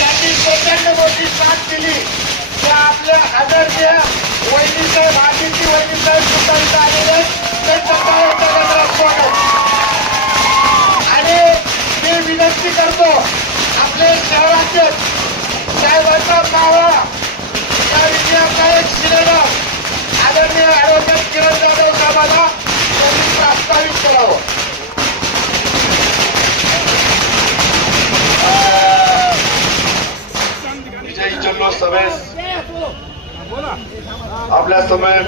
यांनी प्रचंड मोठी साथ दिली. त्या आपल्या आदरणीय वैदिकसाहेब आदित्य वैदिकसाहेब सुद्धा इथं आलेले आहेत. त्यांचं टाळ्यांच्या गजरात स्वागत. आणि मी विनंती करतो आपले शहराचे साहेबांचा मावळा या विषयाचा एक शिलेदार आदरणीय ॲडव्होकेट किरण जाधव साहेबांना त्यांनी प्रस्तावित करावं. विजयी जल्लोष सभेस आपल्या समोर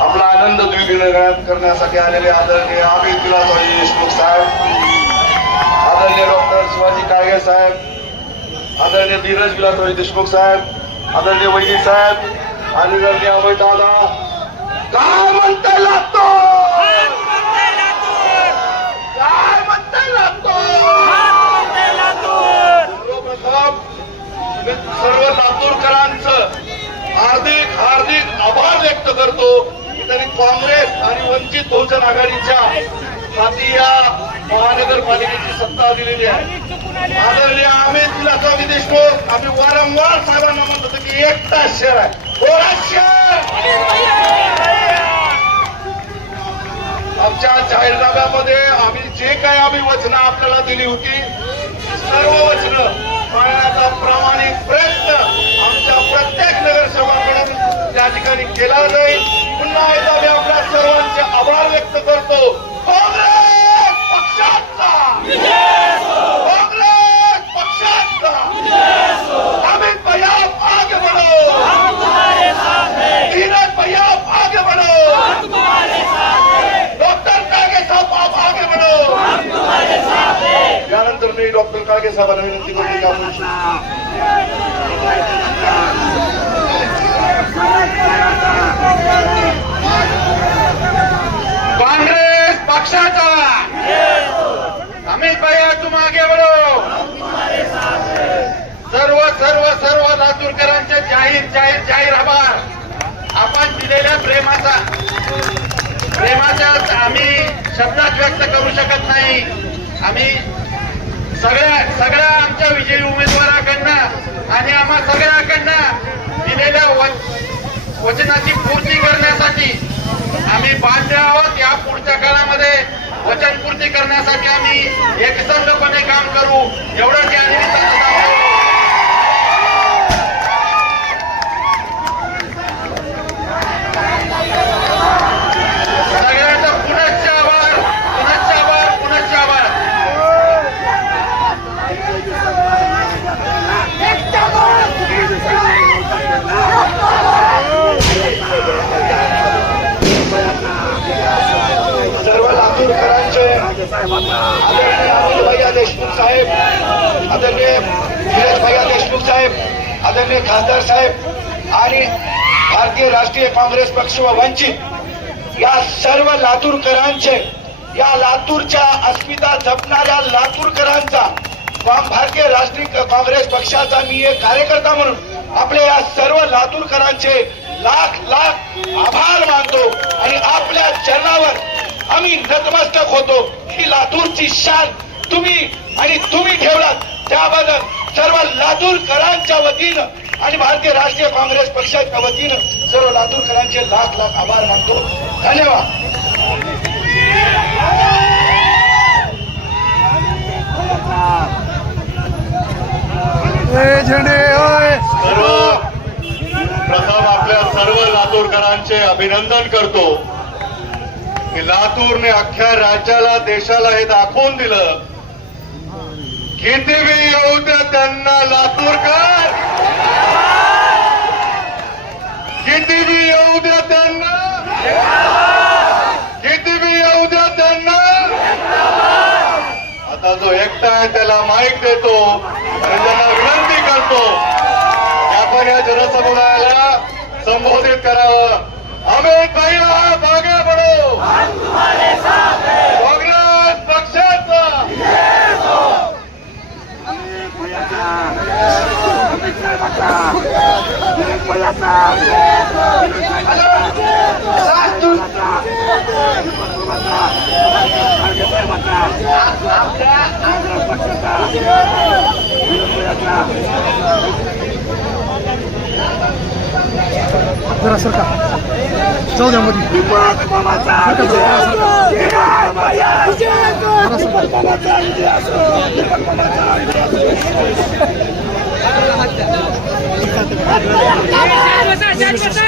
आपला आनंद द्विगुणीकरण करण्यासाठी आलेले आदरणीय अमित विलासराव देशमुख साहेब, आदरणीय डॉक्टर शिवाजी काळगे साहेब, आदरणीय धीरज विलासराव देशमुख साहेब, आदरणीय वैदिक साहेब, आदरणीय अभय दादा. काय म्हणताय लागतो, काय म्हणताय लागतो. सर्वप्रथम सर्व लातूरकरांचं हार्दिक हार्दिक आभार व्यक्त करतो. तरी काँग्रेस आणि वंचित बहुजन आघाडीच्या हाती या महानगरपालिकेची सत्ता दिलेली आहे. आदरणीय अमित विलासराव देशमुख आम्ही वारंवार साहेबांना म्हणत होतो की एकटा शहर आहे, आमच्या जाहीरनाम्यामध्ये आम्ही जे काही आम्ही वचनं आपल्याला दिली होती सर्व वचनं पाळण्याचा प्रामाणिक प्रयत्न आमच्या प्रत्येक नगरसेवकाकडून त्या ठिकाणी केला जाईल. पुन्हा एकदा मी आपल्या सर्वांचे आभार व्यक्त करतो. काँग्रेस पक्षाचा, काँग्रेस पक्षाचा. अमित भैया आगे बढ़ो, धीरज भैया आगे बढ़ो, डॉक्टर काळगे साहेब आप आगे बढ़ो. यानंतर मी डॉक्टर काळगे साहेबांना विनंती करतो की आपण काँग्रेस पक्षाचा अमित भैया तुम आगे बढ़ो. सर्व सर्व सर्व लातूरकरांचे जाहीर जाहीर जाहीर आभार. आपण दिलेल्या प्रेमाचा आम्ही शब्दात व्यक्त करू शकत नाही. आम्ही सगळ्या आमच्या विजयी उमेदवाराकडनं आणि आम्हा सगळ्याकडनं दिलेल्या वचनाची पूर्ती करण्यासाठी आम्ही बाध्य आहोत. या पुढच्या काळामध्ये वचनपूर्ती करण्यासाठी आम्ही एकसंघपणे काम करू एवढंच या निमित्तानं सांगतो. सगळ्यांचं पुनश्च आभार, पुनश्च आभार, पुनश्च आभार. सर्व लातूरकरांचे आदरणीय अमित भैया देशमुख साहेब, आदरणीय धीरज भैया देशमुख साहेब, आदरणीय खासदार साहेब आणि भारतीय राष्ट्रीय काँग्रेस पक्ष व वंचित या सर्व लातूरकरांचे, या लातूरच्या अस्मिता जपणाऱ्या लातूरकरांचा भारतीय राष्ट्रीय काँग्रेस पक्षाचा मी एक कार्यकर्ता म्हणून आपल्या या सर्व लातूरकरांचे लाख लाख आभार मानतो आणि आपल्या चरणावर आम्ही नतमस्तक होतो. ही लातूरची शान तुम्ही ठेवलात त्याबद्दल सर्व लातूरकरांच्या वतीनं आणि भारतीय राष्ट्रीय काँग्रेस पक्षाच्या वतीनं सर्व लातूरकरांचे लाख लाख आभार मानतो. धन्यवाद. प्रथम आपल्या सर्व लातूरकरांचे अभिनंदन करतो की लातूरने अख्ख्या राज्याला देशाला हे दाखवून दिलं किती बी येऊ द्या त्यांना लातूरकर, किती बी येऊ द्या त्यांना, किती बी येऊ द्या त्यांना. आता जो एकटा आहे त्याला माईक देतो आणि त्यांना विनंती करतो की आपण या जनसमुदायाला संबोधित करावं. अमित भैया आगे बढ़ो, काँग्रेस पक्षाचा. जरा सरका जाऊ द्या मध्ये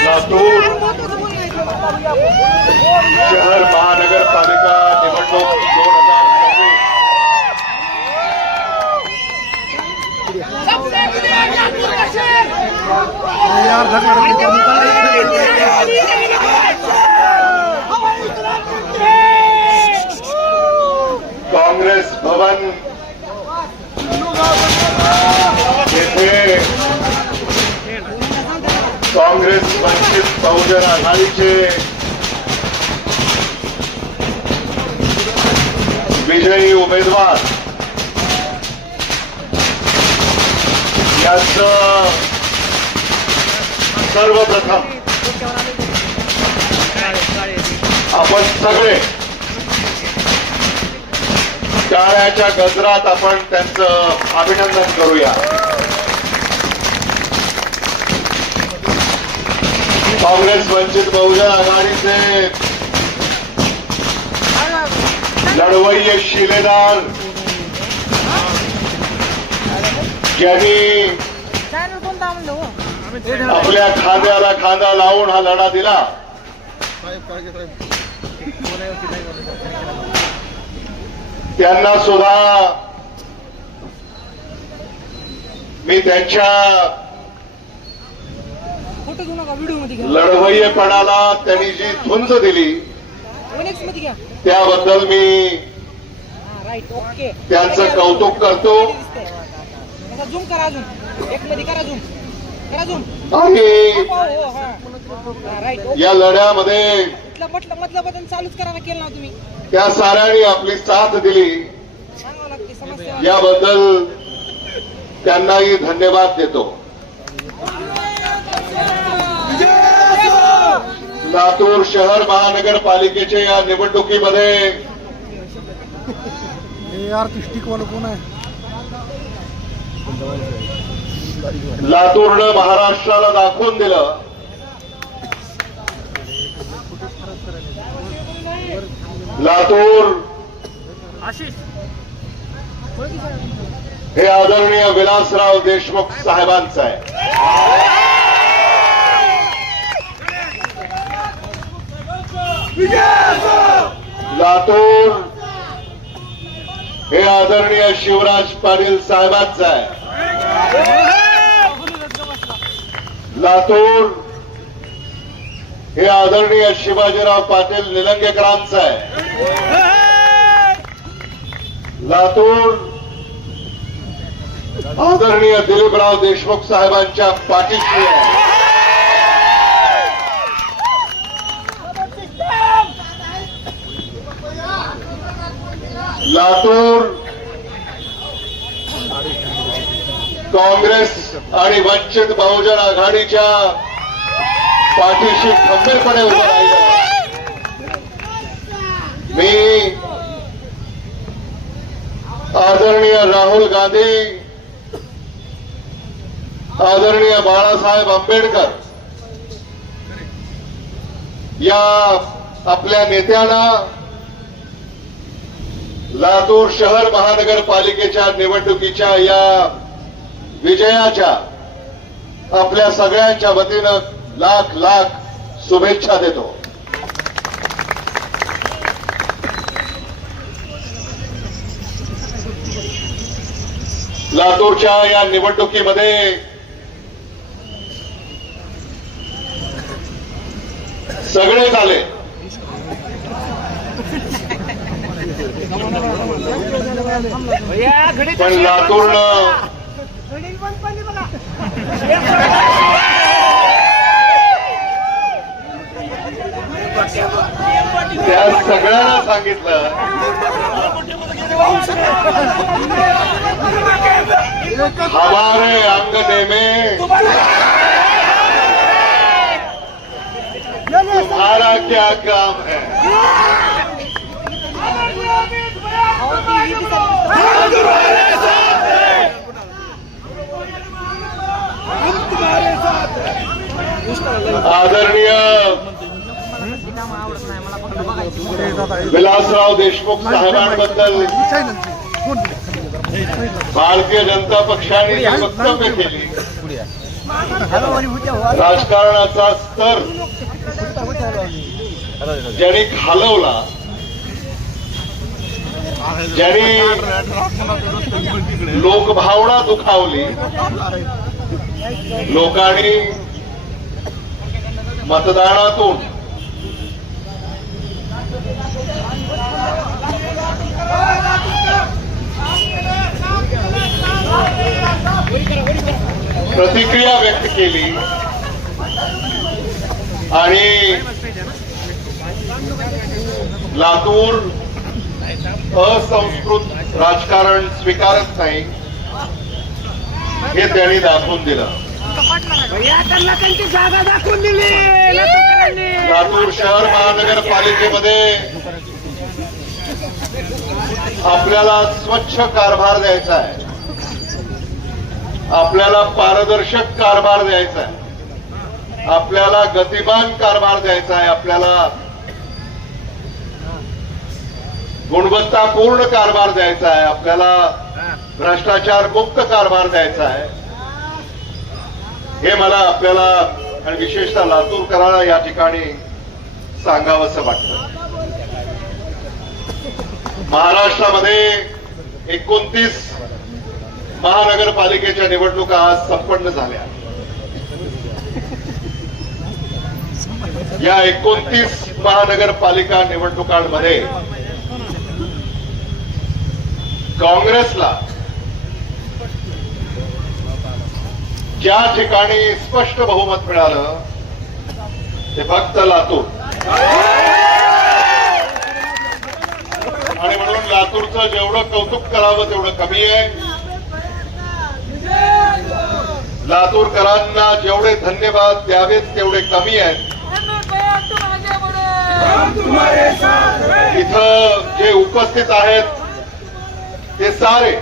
लातूर शहर महानगरपालिका निवडणूक 2026 यार काँग्रेस भवन येथे काँग्रेस वंचित बहुजन आघाडीचे विजयी उमेदवार यांचं सर्वप्रथम आपण सगळे टाळ्याच्या गजरात आपण त्यांचं अभिनंदन करूया. काँग्रेस वंचित बहुजन आघाडीचे लढवय्ये शिलेदार ज्यांनी आपल्या खांद्याला खांदा लावून हा लढा दिला, त्यांना सुद्धा मी त्यांच्या लढवय्येपणाला त्यांनी जी झुंज दिली त्याबद्दल मी त्यांचं कौतुक करतो. आणि या लढ्यामध्ये त्या साऱ्यांनी आपली साथ दिली, याबद्दल त्यांनाही धन्यवाद देतो. लातूर शहर महानगरपालिकेच्या या निवडणुकीमध्ये आर्टिस्टिक वाला कोण आहे? लातूरनं महाराष्ट्राला दाखवून दिलं लातूर हे आदरणीय विलासराव देशमुख साहेबांचं आहे. लातूर हे आदरणीय शिवराज पाटील साहेबांचं आहे. लातूर हे आदरणीय शिवाजीराव पाटील निलंगेकरांचं आहे. लातूर आदरणीय दिलीपराव देशमुख साहेबांच्या पाठीशी आहे. लातूर काँग्रेस आणि वंचित बहुजन आघाडीच्या पाठीशी खंबीरपणे उभं राहिलं. मी आदरणीय राहुल गांधी, आदरणीय बाळासाहेब आंबेडकर या आपल्या नेत्यांना लातूर शहर महानगरपालिकेच्या निवडणुकीच्या या विजयाच्या आपल्या सगळ्यांच्या वतीनं लाख लाख शुभेच्छा देतो. लातूरच्या या निवडणुकीमध्ये सगळेच आले. पण लातूरनं त्या सगळ्यांना सांगितलं हमारे अंगने में तुम्हारा क्या काम है. आदरणीय विलासराव देशमुख साहेबांबद्दल भारतीय जनता पक्षाने जे वक्तव्य केली, राजकारणाचा स्तर ज्यांनी खालवला, ज्यांनी लोकभावना दुखावली, लोकांनी मतदानातून प्रतिक्रिया व्यक्त केली आणि लातूर असंस्कृत राजकारण स्वीकारत नाही हे त्यांनी दाखवून दिलं. लातूर शहर महानगरपालिकेमध्ये आपल्याला स्वच्छ कारभार द्यायचा आहे, आपल्याला पारदर्शक कारभार द्यायचा आहे, आपल्याला गतिमान कारभार द्यायचा आहे, आपल्याला गुणवत्तापूर्ण कारभार द्यायचा आहे, आपल्याला भ्रष्टाचार मुक्त कारभार द्यायचा आहे. हे मला आपल्याला आणि विशेषतः लातूरकरांना या ठिकाणी सांगावंसं वाटतं. महाराष्ट्रामध्ये 29 महानगरपालिकेच्या निवडणुका आज संपन्न झाल्या. या 29 महानगरपालिका निवडणुकांमध्ये काँग्रेसला ज्या ठिकाणी स्पष्ट बहुमत मिळालं ते फक्त लातूर. आणि म्हणून लातूरचं जेवढं कौतुक करावं तेवढं कमी आहे. लातूरकरांना जेवढे धन्यवाद द्यावेत तेवढे कमी आहेत. इथं जे उपस्थित आहेत ते सारे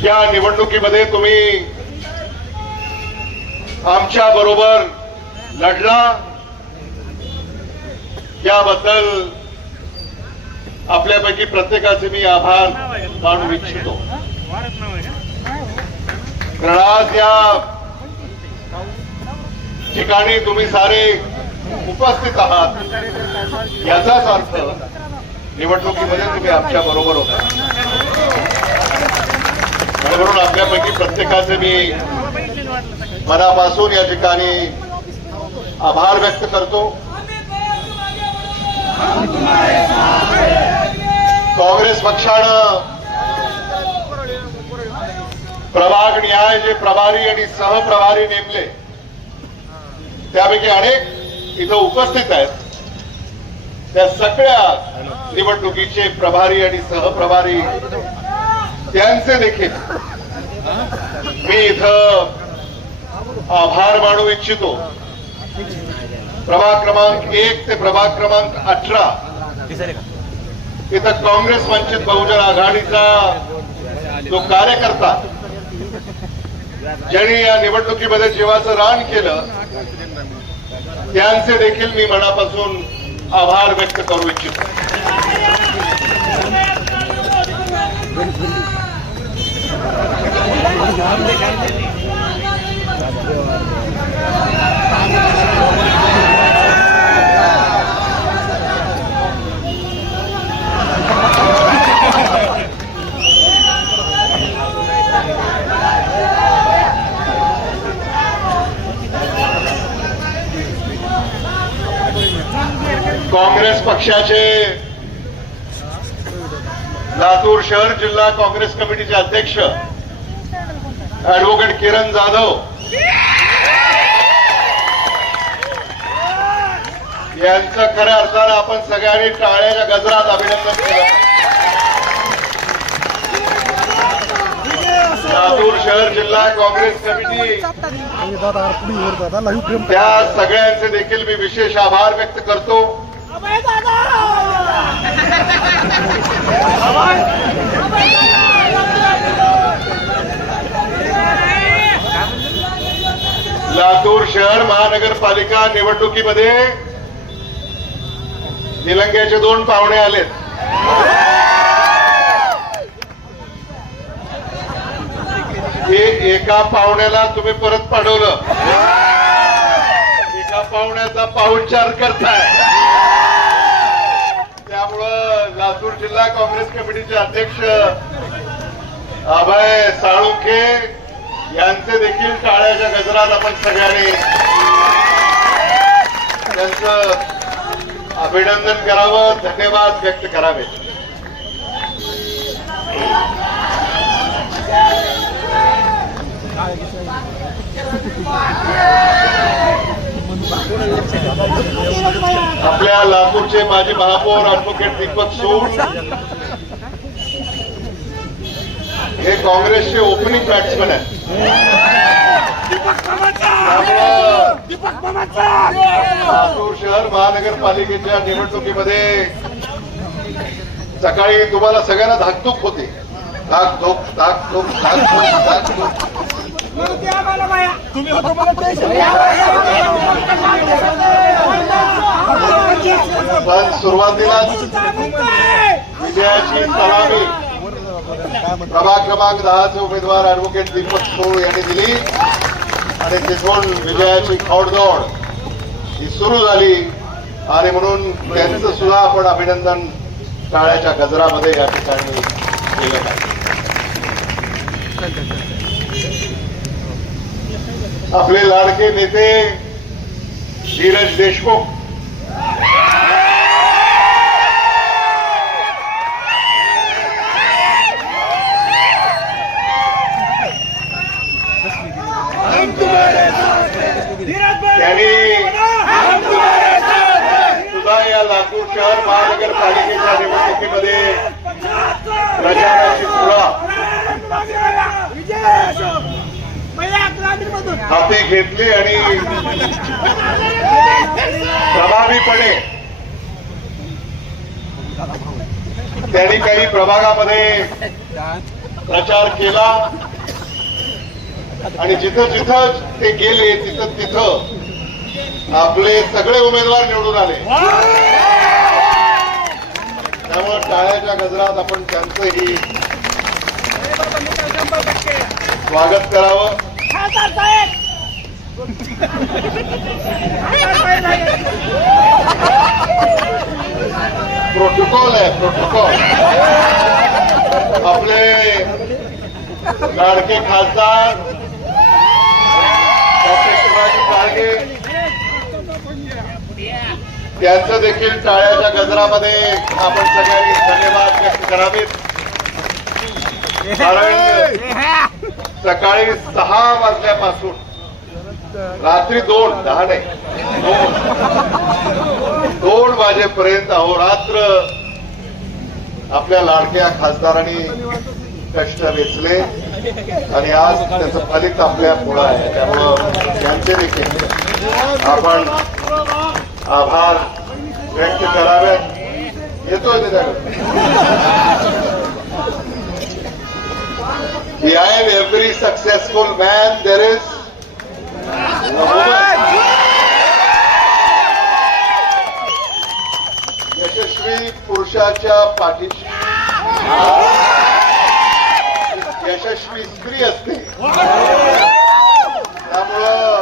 त्या निवडणुकीमध्ये तुम्ही आमच्या बरोबर लढला त्याबद्दल आपल्यापैकी प्रत्येकाचे मी आभार मानू इच्छितो. कारण आज या ठिकाणी तुम्ही सारे उपस्थित आहात याचाच अर्थ निवडणुकीमध्ये तुम्ही आमच्या बरोबर होता. म्हणून आपल्यापैकी प्रत्येकाचे मी मनापासून या ठिकाणी आभार व्यक्त करतो. काँग्रेस पक्षानं प्रभाग न्याय जे प्रभारी आणि सहप्रभारी नेमले त्यापैकी अनेक इथं उपस्थित आहेत. त्या सगळ्या निवडणुकीचे प्रभारी आणि सहप्रभारी त्यांचे देखील मी इथं आभार मानू इच्छितो. प्रभाग क्रमांक 1 ते प्रभाग क्रमांक 18 इथं काँग्रेस वंचित बहुजन आघाडीचा जो कार्यकर्ता ज्यांनी या निवडणुकीमध्ये जीवाचं रान केलं त्यांचे देखील मी मनापासून आभार व्यक्त करू इच्छितो. काँग्रेस पक्षाचे लातूर शहर जिल्हा काँग्रेस कमिटीचे अध्यक्ष ऍडव्होकेट किरण जाधव यांचं खऱ्या अर्थानं आपण सगळ्यांनी टाळ्याच्या गजरात अभिनंदन केलं. लातूर शहर जिल्हा काँग्रेस कमिटी त्या सगळ्यांचे देखील मी विशेष आभार व्यक्त करतो. शहर महानगरपालिका निवडणुकीमध्ये निलंग्याचे 2 पाहुणे आलेत. हे एका पाहुण्याला तुम्ही परत पाठवलं, एका पाहुण्याचा पाहुणचार करताय. त्यामुळं लातूर जिल्हा काँग्रेस कमिटीचे अध्यक्ष अभय साळुंखे यांचे देखील टाळ्याच्या गजरात आपण सगळ्यांनी त्यांचं अभिनंदन करावं, धन्यवाद व्यक्त करावे. आपल्या लातूरचे माजी महापौर ऍडव्होकेट दीपक सूड हे काँग्रेसचे ओपनिंग बॅट्समन आहेत. लातूर शहर महानगरपालिकेच्या निवडणुकीमध्ये सकाळी तुम्हाला सगळ्यांना धाकधूक होती. धाकधूक धाकधूक धाकधूक धाकधूक. पण सुरुवातीलाच विजयाची सलामी प्रभाग क्रमांक 10 चे उमेदवार ऍडव्होकेट दीपक सूड यांनी दिली आणि तिथून विजयाची घोडदौड ही सुरू झाली. आणि म्हणून त्यांचं सुद्धा आपण अभिनंदन टाळ्याच्या गजरामध्ये या ठिकाणी केलं पाहिजे. आपले लाडके नेते धीरज देशमुख त्यांनी सुद्धा या लातूर शहर महानगरपालिकेच्या निवडणुकीमध्ये प्रचाराची पुढा हाती घेतली आणि प्रभावीपणे त्यांनी काही प्रभागामध्ये प्रचार केला आणि जिथं जिथं ते गेले तिथं तिथं आपले सगळे उमेदवार निवडून आले. त्यामुळे टाळ्याच्या गजरात आपण त्यांचंही स्वागत करावं. प्रोटोकॉल आहे, प्रोटोकॉल. आपले लाडके खासदार डॉक्टर शिवाजी काळगे त्यांचं देखील टाळ्याच्या गजरामध्ये आपण सगळ्यांनी धन्यवाद व्यक्त करावेत. कारण सकाळी 6 वाजल्यापासून रात्री 2 वाजेपर्यंत अहोरात्र आपल्या लाडक्या खासदारांनी कष्ट वेचले आणि आज त्याचं फलित आपल्या पुढे आहे. त्यामुळं त्यांचे देखील आपण आभार व्यक्त करावेत. येतोय त्याच्याकडे. Behind every successful man there is a woman. यशस्वी पुरुषाच्या पाठीशी यशस्वी स्त्री असते. त्यामुळं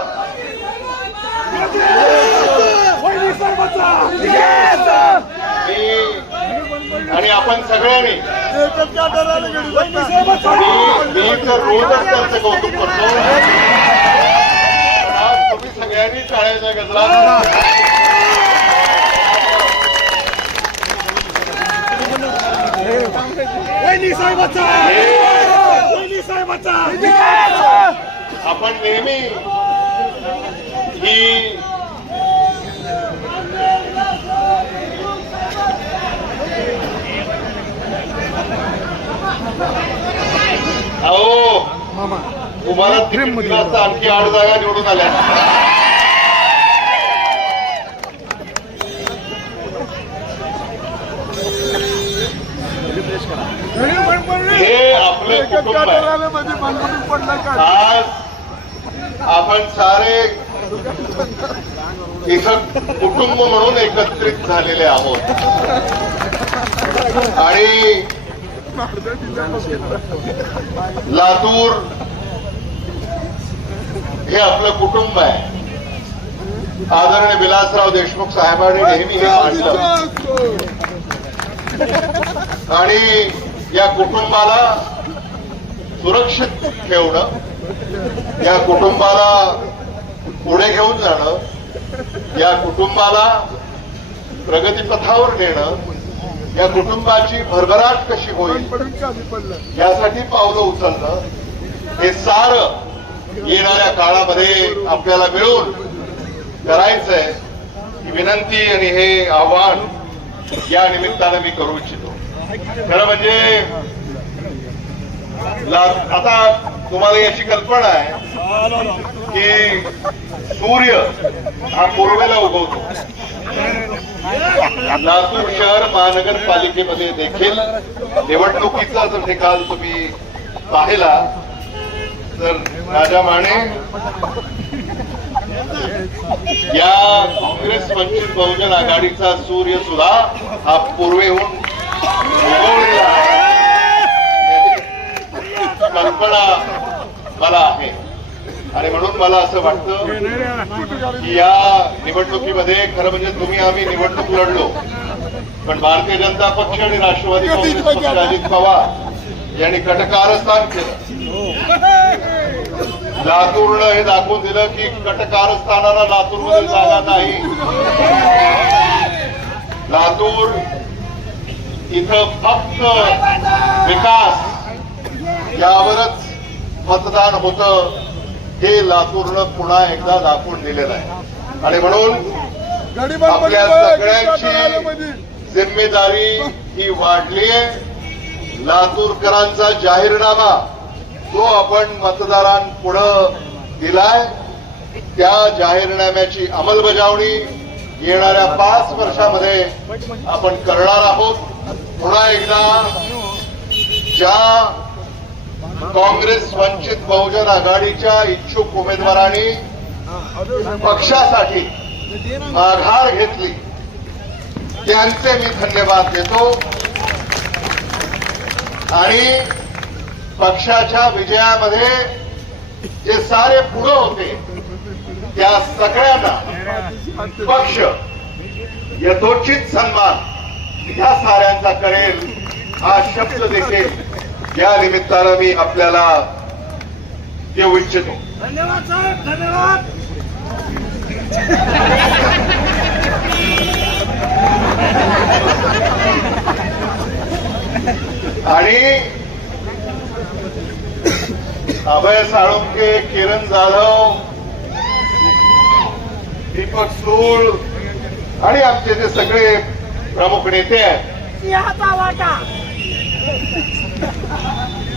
आणि आपण सगळ्यांनी मी तर रोजच त्यांचं कौतुक करतो. आज तुम्ही सगळ्यांनी टाळ्याच्या गजरात आपण नेहमी ही तुम्हाला आणखी 8 जागा निवडून आल्या. हे आपले कुटुंब आहे. आज आपण सारे इथं कुटुंब म्हणून एकत्रित झालेले आहोत आणि लातूर हे आपलं कुटुंब आहे. आदरणीय विलासराव देशमुख साहेबांनी नेहमी हे मांडलं आणि या कुटुंबाला सुरक्षित ठेवणं, या कुटुंबाला पुढे घेऊन जाणं, या कुटुंबाला प्रगतीपथावर नेणं, या कुटुंबाची भरभराट कशी होईल यासाठी पावलं उचलणं, हे सारं येणाऱ्या काळामध्ये आपल्याला मिळून करायचंय ही विनंती आणि हे आव्हान या निमित्तानं मी करू इच्छितो. खरं म्हणजे आता तुम्हाला याची कल्पना आहे की सूर्य हा पूर्वेला उगवतो. लातूर शहर महानगरपालिकेमध्ये देखील निवडणुकीचा जर निकाल तुम्ही पाहिला तर राजा माने या काँग्रेस वंचित बहुजन आघाडीचा सूर्य सुद्धा हा पूर्वेहून उगवलेला आहे. कल्पना मला आहे आणि म्हणून मला असं वाटतं की या निवडणुकीमध्ये खरं म्हणजे तुम्ही आम्ही निवडणूक लढलो, पण भारतीय जनता पक्ष आणि राष्ट्रवादी काँग्रेस पक्ष अजित पवार यांनी कटकारस्थान केलं. लातूरनं हे दाखवून दिलं की कटकारस्थानाला लातूरमध्ये जागा नाही. लातूर इथं फक्त विकास यावरच मतदान होतं हे लातूरनं पुन्हा एकदा दाखवून दिलेलं आहे. आणि म्हणून आपल्या सगळ्यांची जिम्मेदारी ही वाढली आहे. लातूरकरांचा जाहीरनामा जो आपण मतदारांपुढं दिलाय त्या जाहीरनाम्याची अंमलबजावणी येणाऱ्या 5 वर्षामध्ये आपण करणार आहोत. पुन्हा एकदा ज्या काँग्रेस वंचित बहुजन आघाडीच्या इच्छुक उमेदवारांनी पक्षासाठी माघार घेतली त्यांचे मी धन्यवाद देतो आणि पक्षाच्या विजयामध्ये जे सारे पुढे होते त्या सगळ्यांना पक्ष यथोचित सन्मान या साऱ्यांचा करेल हा शब्द देखील या निमित्तानं मी आपल्याला देऊ इच्छितो. धन्यवाद साहेब, धन्यवाद. आणि अभय साळुंके, किरण जाधव, दीपक सूळ आणि आमचे जे सगळे प्रमुख नेते आहेत सिंहाचा वाटा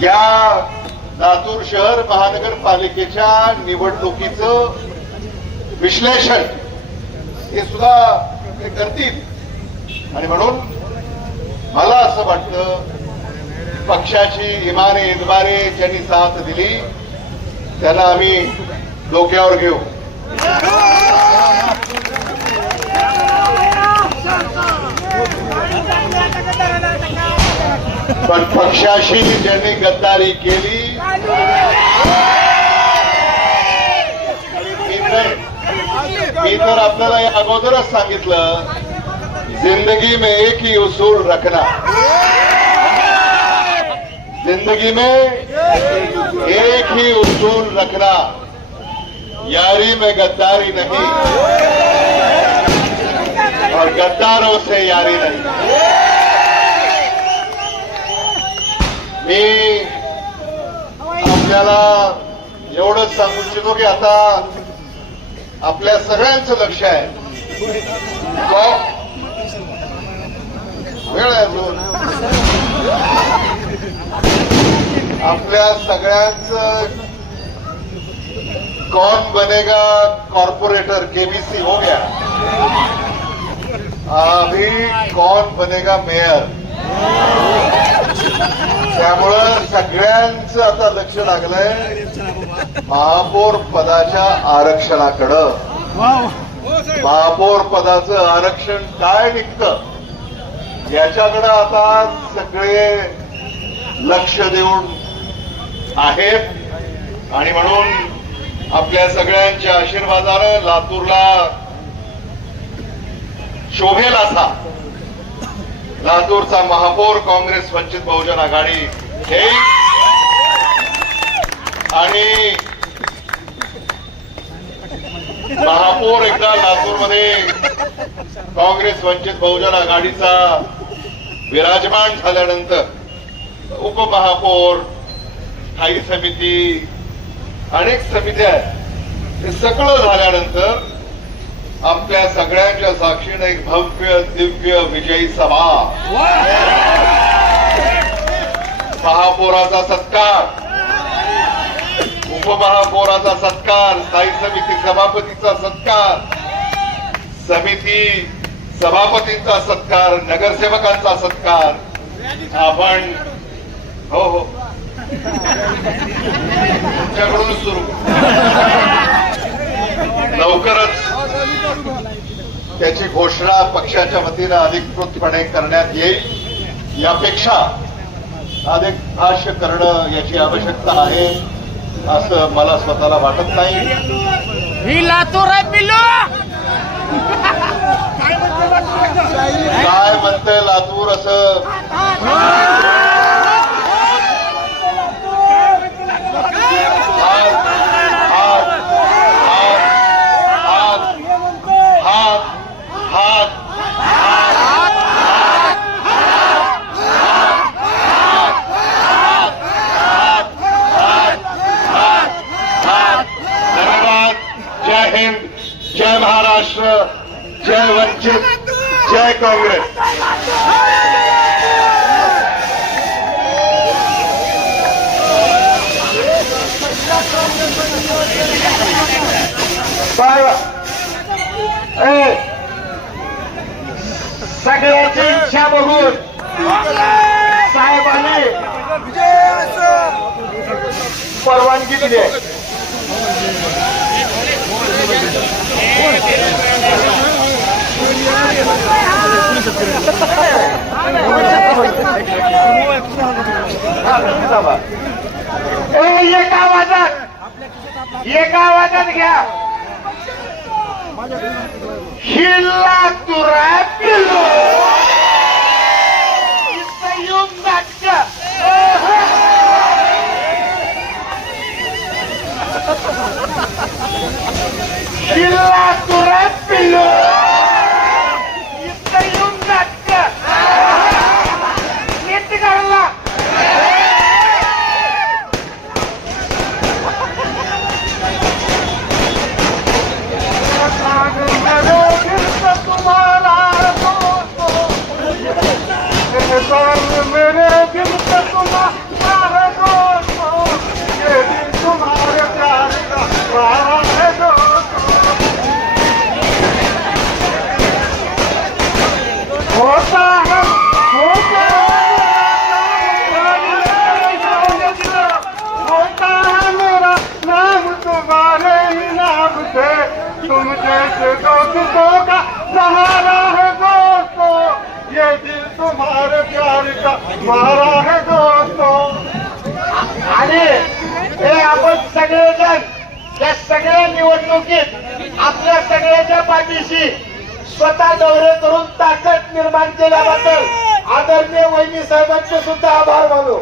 या लातूर शहर महानगरपालिकेच्या निवडणुकीचं विश्लेषण हे सुद्धा ते करतील. आणि म्हणून मला असं वाटतं पक्षाची इमाने इतबारे ज्यांनी साथ दिली त्यांना आम्ही डोक्यावर घेऊ. पण पक्षाशी ज्यांनी गद्दारी केली मी तर आपल्याला या अगोदरच सांगितलं, जिंदगी में एक ही उसूल रखना, जिंदगी में एक ही उसूल रखना, यारी में गद्दारी नहीं और गद्दारों से यारी नहीं. मी आपल्याला एवढंच सांगू इच्छितो की आता आपल्या सगळ्यांचं लक्ष आहे, वेळ आहे अजून, आपल्या सगळ्यांचं कौन बनेगा कॉर्पोरेटर केबीसी हो गया, अभी कौन बनेगा मेयर. त्यामुळं सगळ्यांचं आता लक्ष लागलंय महापौर पदाच्या आरक्षणाकडं, महापौर पदाचं आरक्षण काय निघतं याच्याकडं आता सगळे लक्ष देऊन आहेत. आणि म्हणून आपल्या सगळ्यांच्या आशीर्वादानं लातूरला शोभेल असा लातूरचा महापौर काँग्रेस वंचित बहुजन आघाडी घेईल. आणि महापौर एकदा लातूरमध्ये काँग्रेस वंचित बहुजन आघाडीचा विराजमान झाल्यानंतर उपमहापौर, स्थायी समिती, अनेक समित्या आहेत, हे सगळं झाल्यानंतर आपल्या सगळ्यांच्या साक्षीने एक भव्य दिव्य विजयी सभा, महापौराचा सत्कार, उपमहापौराचा सत्कार, स्थायी समिती सभापतीचा सत्कार, समिती सभापतींचा सत्कार, नगरसेवकांचा सत्कार आपण हो हो तुमच्याकडून सुरू लवकरच त्याची घोषणा पक्षाच्या वतीनं अधिकृतपणे करण्यात येईल. यापेक्षा अधिक भाष्य करणं याची आवश्यकता आहे असं मला स्वतःला वाटत नाही. ही लातूर आहे पिल्लू. काय म्हणतंय लातूर असं जय महाराष्ट्र, जय वंचित, जय काँग्रेस. सगळ्याची इच्छा बघून साहेबांनी परवानगी दिली आहे. एका आवाजात घ्या. ही लातूर आहे पिल्लू. इथं येऊन नाटक. ही लातूर आहे पिल्लू. इथं येऊन नाटक. नीट काढला. मेरे दिल से तुम्हारा दोस्तों, ये दिल तुम्हारे प्यार का प्यारा है दोस्तों. होता है मेरा नाम तुम्हारे ही नाम से. तुम जैसे दोस्तों का सहारा है दोस्तों. ये दिल तुम्हारे प्यार का मारा है दोस्तों. आणि हे आपण सगळेजण या सगळ्या निवडणुकीत आपल्या सगळ्याच्या पाठीशी स्वतः दौरे करून ताकद निर्माण केल्याबद्दल आदरणीय वहिनी साहेबांचे सुद्धा आभार मानू.